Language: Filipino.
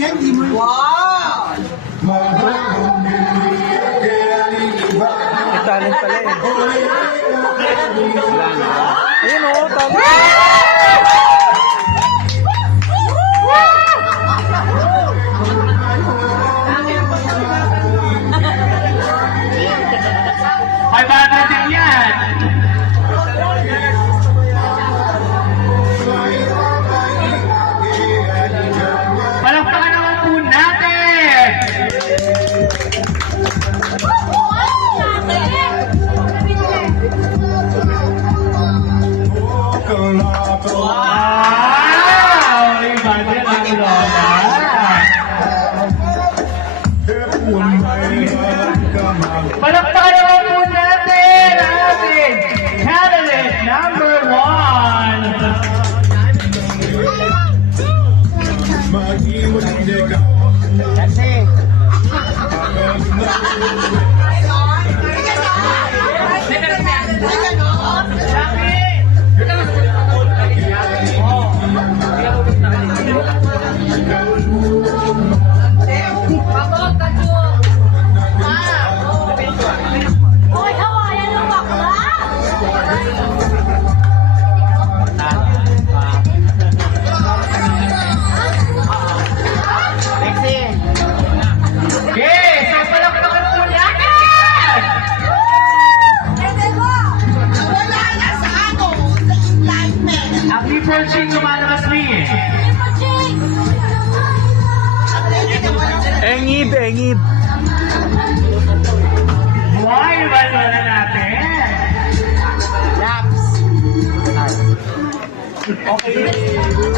yan, di mo. Wow! May talent pala eh. Wala na. Ayun o, talent. Ay, ba natin yan? Palakpakan naman po natin! Wow! Iba din ang lola. Palakpakan naman po natin ang ating candidate number 1. Kasi. Hoy, hawayan ng bakla! Okay, so palakpakan po natin! Pwede mo! Wala na sa ano, sa enlightenment. Ang people lumalabas niya. Engib, engib. Why wala natin? Laps. Okay.